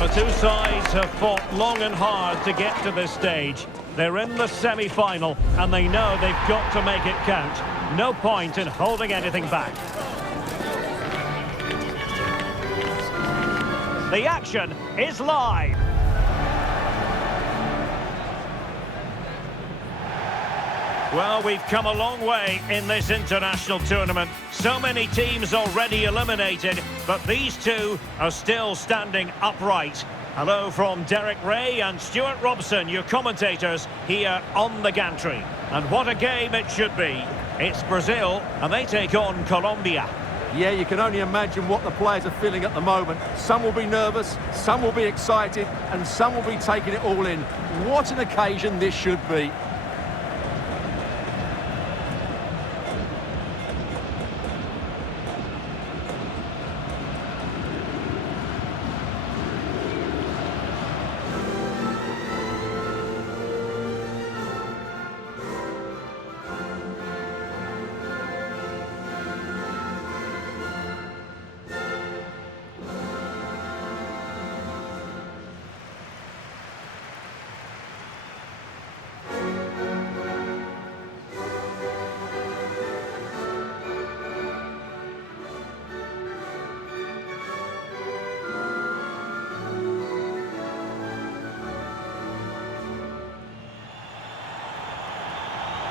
The two sides have fought long and hard to get to this stage. They're in the semi-final and they know they've got to make it count. No point in holding anything back. The action is live. Well, we've come a long way in this international tournament. So many teams already eliminated, but these two are still standing upright. Hello from Derek Ray and Stuart Robson, your commentators, here on the gantry. And what a game it should be. It's Brazil, and they take on Colombia. Yeah, you can only imagine what the players are feeling at the moment. Some will be nervous, some will be excited, and some will be taking it all in. What an occasion this should be.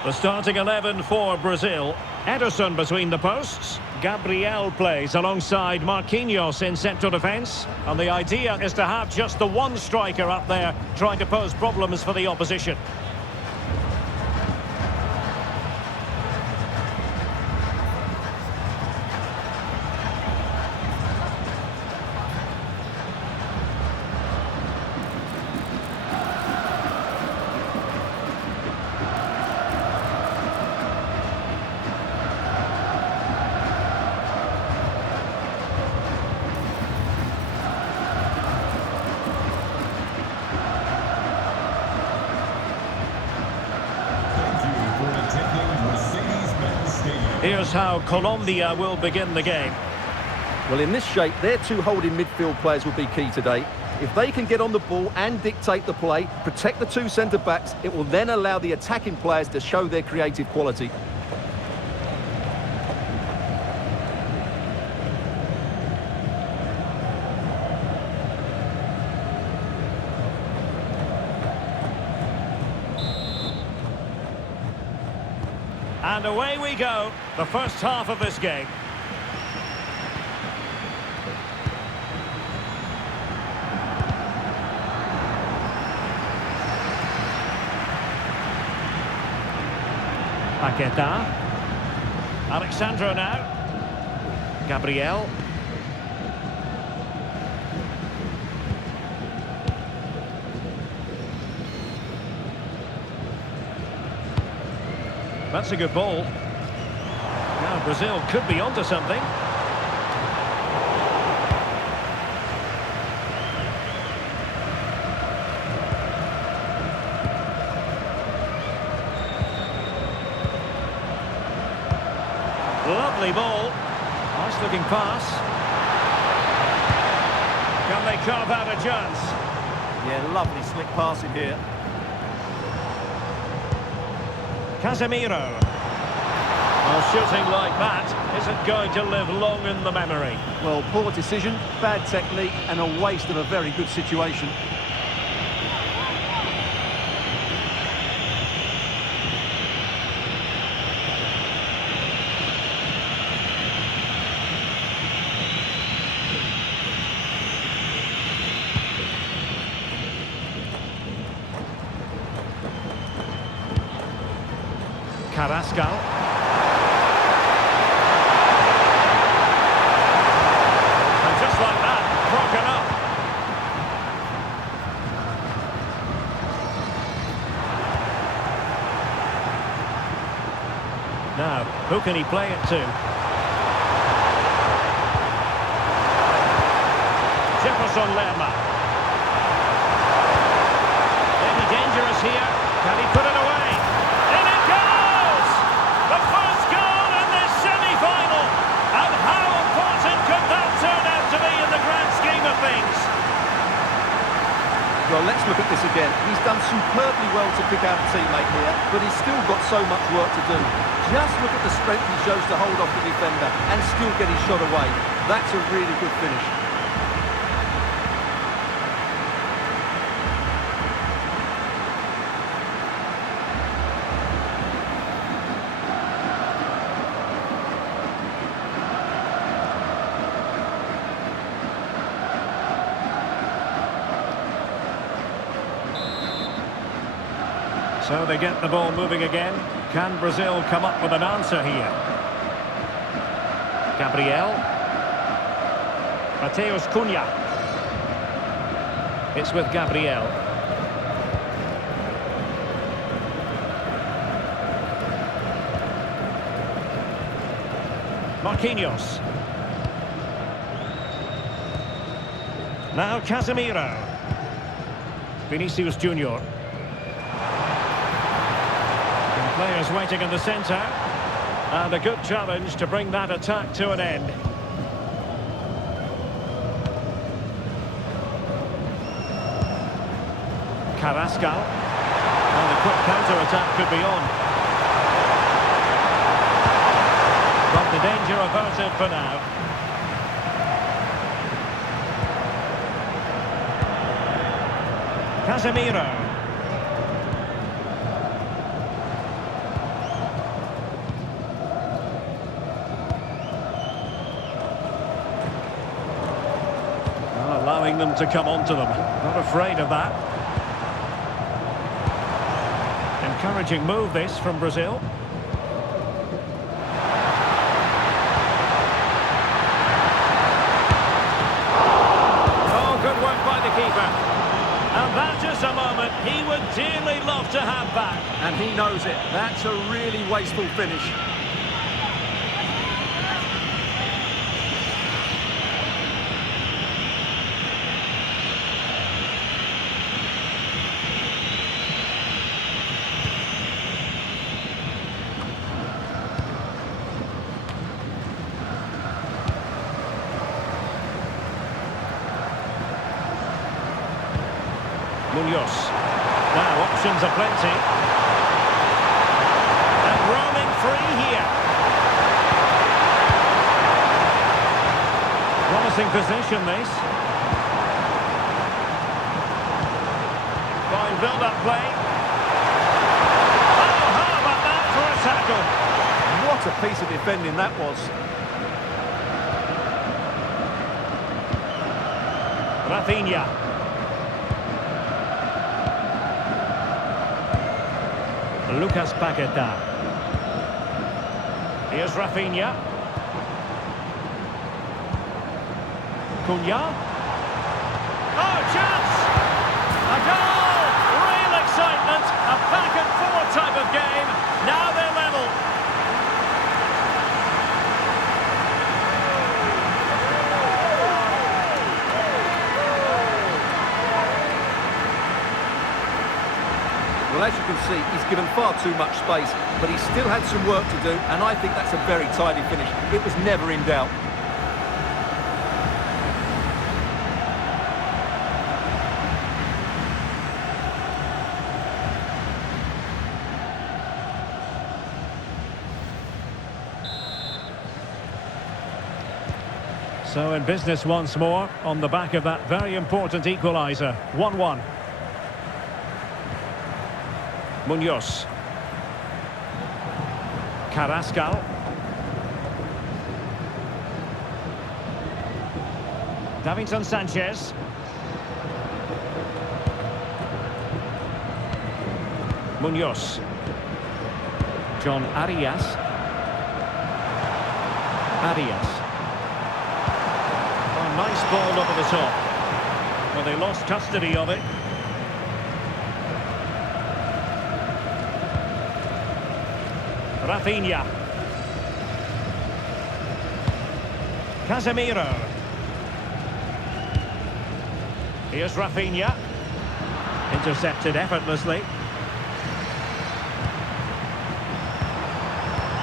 The starting 11 for Brazil. Ederson between the posts. Gabriel plays alongside Marquinhos in central defence. And the idea is to have just the one striker up there trying to pose problems for the opposition. Here's how Colombia will begin the game. Well, in this shape, their two holding midfield players will be key today. If they can get on the ball and dictate the play, protect the two centre-backs, it will then allow the attacking players to show their creative quality. And away we go, the first half of this game. Paqueta. Alexandro now. Gabriel. That's a good ball. Now Brazil could be onto something. Lovely ball. Nice looking pass. Can they carve out a chance? Yeah, lovely slick passing here. Casemiro. Well, shooting like that isn't going to live long in the memory. Well, poor decision, bad technique, and a waste of a very good situation. Carrasco. And just like that, broken up. Now, who can he play it to? Jefferson Lerma. Maybe dangerous here. Can he put it away? In it goes! The first goal in this semi-final. And how important could that turn out to be in the grand scheme of things? look at this again. He's done superbly well to pick out a teammate here, but he's still got so much work to do. Just look at the strength he shows to hold off the defender and still get his shot away. That's a really good finish. So they get the ball moving again. Can Brazil come up with an answer here? Gabriel. Mateus Cunha. It's with Gabriel. Marquinhos. Now Casemiro. Vinicius Junior. Players waiting in the centre, and a good challenge to bring that attack to an end. Carrascal, and the quick counter-attack could be on. But the danger averted for now. Casemiro. Allowing them to come onto them. Not afraid of that. Encouraging move this from Brazil. Oh, good work by the keeper. And that is a moment he would dearly love to have back. And he knows it. That's a really wasteful finish. Munoz. Now options are plenty. And roaming free here. Promising position this. Fine build-up play. Oh, how about that for a tackle? What a piece of defending that was. Rafinha. Lucas Paqueta. Here's Rafinha. Cunha. Oh, chance! A goal! Real excitement. A back-and-forth type of game. Now they're level. Well, as you can see, he's given far too much space, but he still had some work to do, and I think that's a very tidy finish. It was never in doubt. So in business once more, on the back of that very important equaliser. 1-1. Munoz. Carrascal. Davinson Sanchez. Munoz. John Arias. Oh, nice ball over the top. Well, they lost custody of it. Rafinha. Casemiro. Here's Rafinha. Intercepted effortlessly.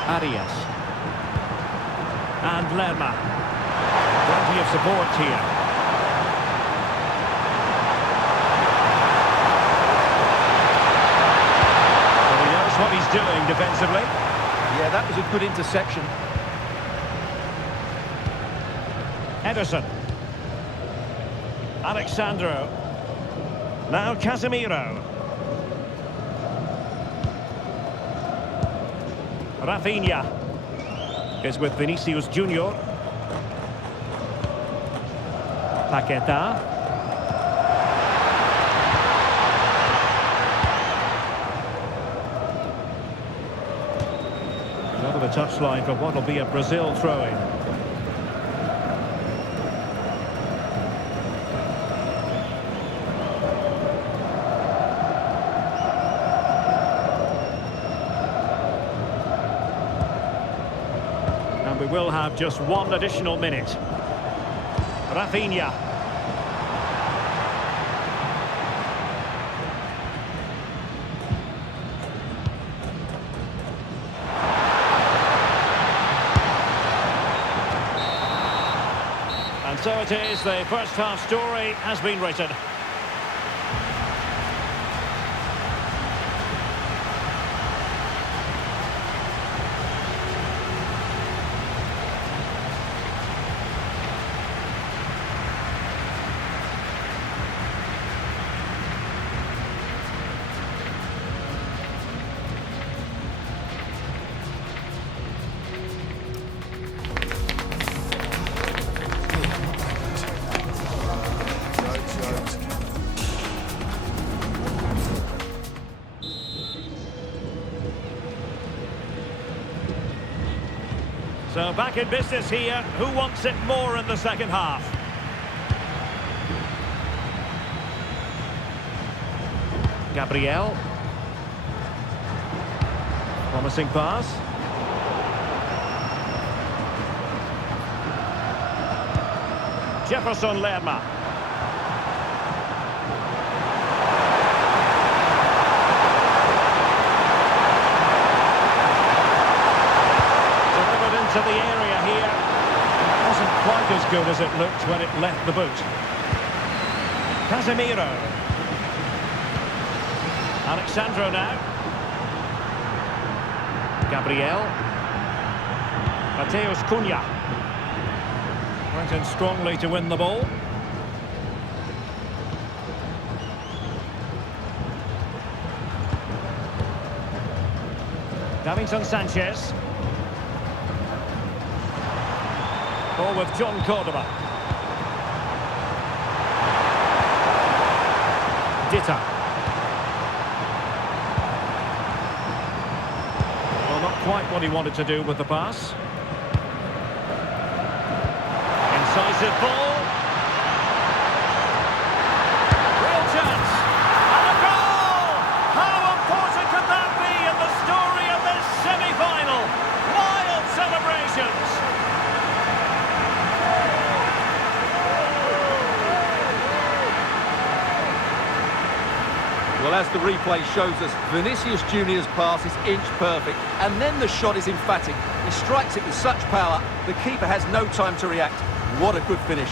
Arias. And Lerma. Plenty of support here. he's doing defensively. Yeah, that was a good interception. Ederson. Alexandro. Now Casemiro. Rafinha is with Vinicius Junior. Paqueta. Over the touchline for what will be a Brazil throw-in. And we will have just one additional minute. Rafinha. And so it is, the first half story has been written. So back in business here. Who wants it more in the second half? Gabriel. Promising pass. Jefferson Lerma. To the area here. It wasn't quite as good as it looked when it left the boot. Casemiro. Alexandro now. Gabriel. Mateus Cunha. Went in strongly to win the ball. Davinson Sanchez. Ball with John Cordoba. Dita. Well, not quite what he wanted to do with the pass. Incisive ball. Real chance. And a goal! How important could that be in the story of this semi-final? Wild celebrations. Well, as the replay shows us, Vinicius Junior's pass is inch perfect, and then the shot is emphatic. He strikes it with such power, the keeper has no time to react. What a good finish.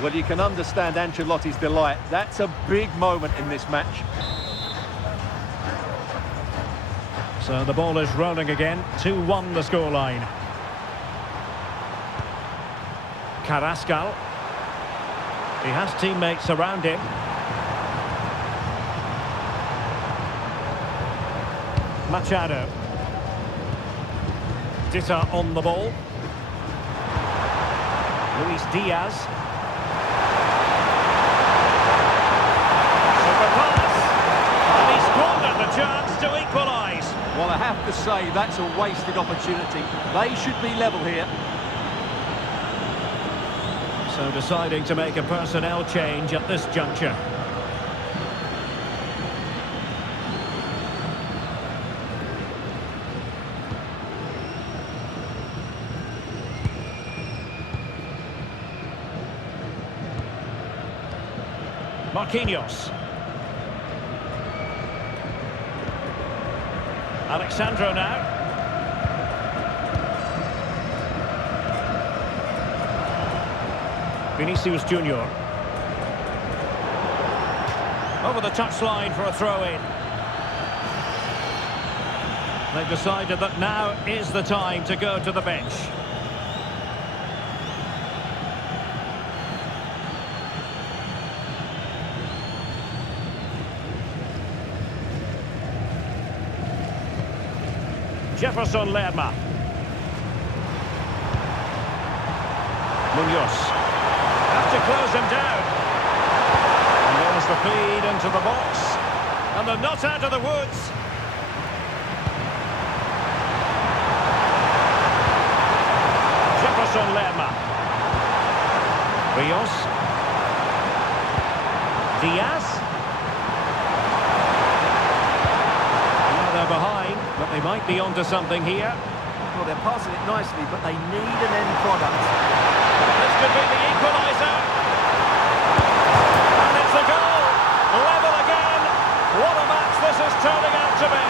Well, you can understand Ancelotti's delight. That's a big moment in this match. So the ball is rolling again. 2-1 the scoreline. Carrascal. He has teammates around him. Machado. Dita on the ball. Luis Diaz. Super pass. And he squandered the chance to equalise. Well, I have to say, that's a wasted opportunity. They should be level here. So deciding to make a personnel change at this juncture. Marquinhos. Alexandro now. Vinicius Junior. Over the touchline for a throw-in. They've decided that now is the time to go to the bench. Jefferson Lerma. Munoz. Have to close him down. And there's the feed into the box. And they're not out of the woods. Jefferson Lerma. Rios. Diaz. Now they're behind, but they might be onto something here. Well, they're passing it nicely, but they need an end product. This could be the equaliser. And it's a goal. Level again. What a match this is turning out to be.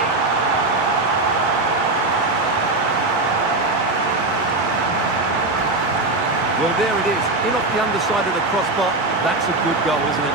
Well, there it is. In off the underside of the crossbar. That's a good goal, isn't it?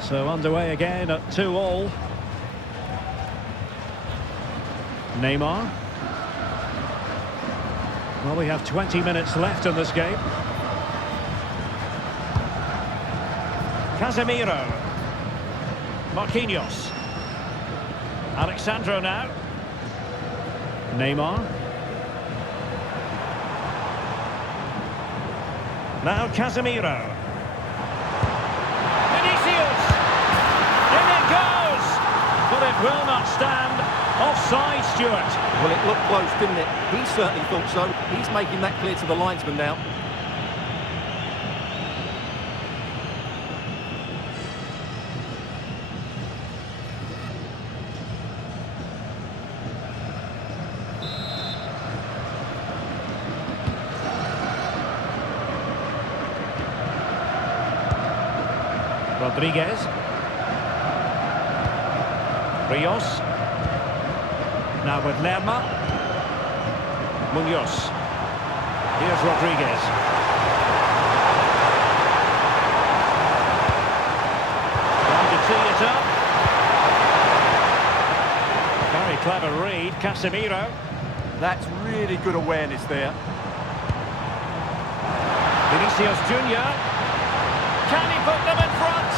So underway again at 2-2. Neymar. Well, we have 20 minutes left in this game. Casemiro. Marquinhos. Alexandro now. Neymar. Now Casemiro. But it will not stand. Offside, Stuart. Well, it looked close, didn't it? He certainly thought so. He's making that clear to the linesman now. Rodriguez. Rios. Now with Lerma. Munoz. Here's Rodriguez. Trying to tee it up. Very clever read, Casemiro. That's really good awareness there. Vinicius Junior. Can he put them in front?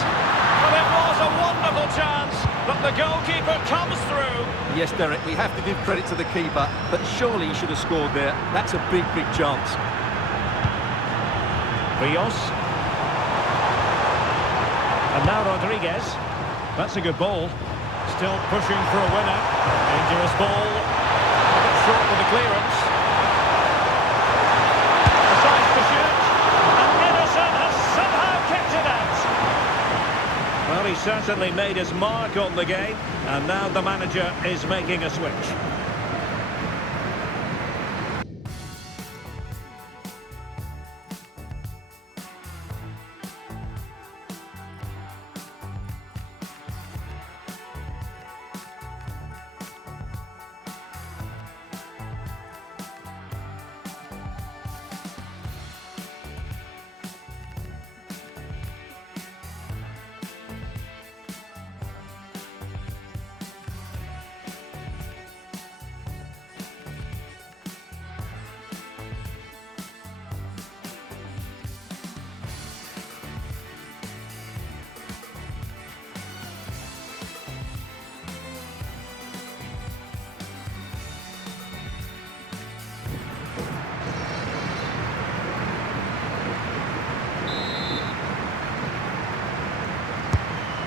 Well, it was a wonderful chance, but the goalkeeper comes through. Yes, Derek, we have to give credit to the keeper, but surely he should have scored there. That's a big, big chance. Rios. And now Rodriguez. That's a good ball. Still pushing for a winner. Dangerous ball. A bit short with the clearance. A chance to shoot. And Ederson has somehow kept it out. Well, he certainly made his mark on the game, and now the manager is making a switch.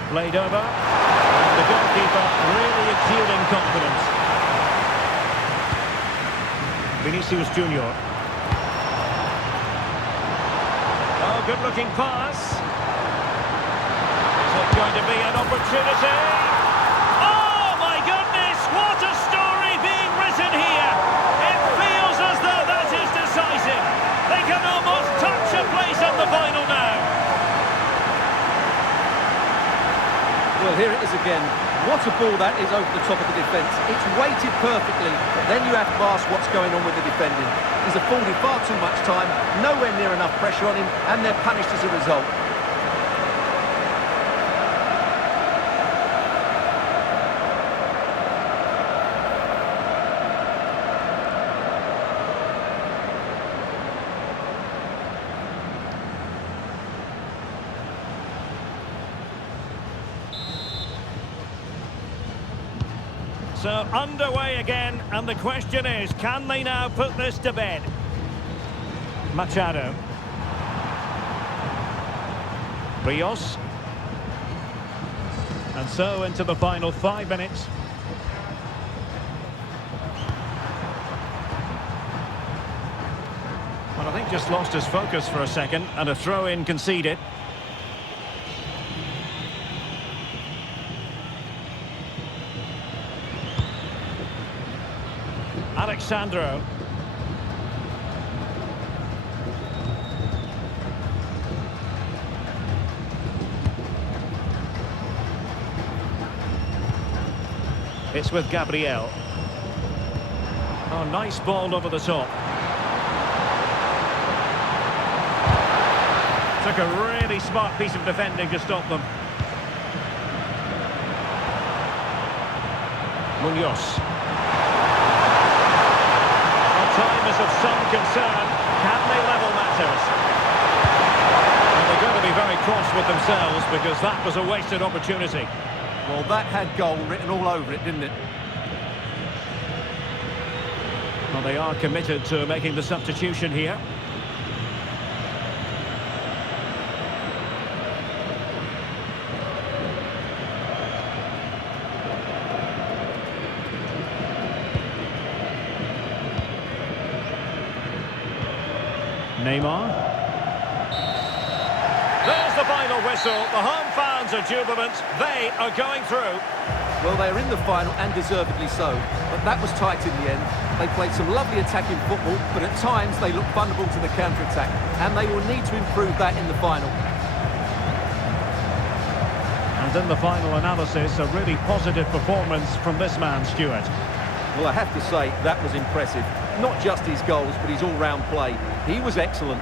Played over. And the goalkeeper really exuding confidence. Vinicius Junior. Oh, good-looking pass. Is it going to be an opportunity? What a ball that is over the top of the defence. It's weighted perfectly, but then you have to ask what's going on with the defending. He's afforded far too much time, nowhere near enough pressure on him, and they're punished as a result. So underway again, and the question is, can they now put this to bed? Machado. Rios. And so into the final 5 minutes. Well, I think just lost his focus for a second, and a throw-in conceded. Alexandro. It's with Gabriel. Oh, nice ball over the top. Took a really smart piece of defending to stop them. Munoz. Time is of some concern. Can they level matters? And they're going to be very cross with themselves because that was a wasted opportunity. Well, that had goal written all over it, didn't it? Well, they are committed to making the substitution here. Neymar. There's the final whistle. The home fans are jubilant. They are going through. Well, they're in the final, and deservedly so. But that was tight in the end. They played some lovely attacking football, but at times they looked vulnerable to the counter-attack. And they will need to improve that in the final. And in the final analysis, a really positive performance from this man, Stuart. Well, I have to say, that was impressive. Not just his goals, but his all-round play. He was excellent.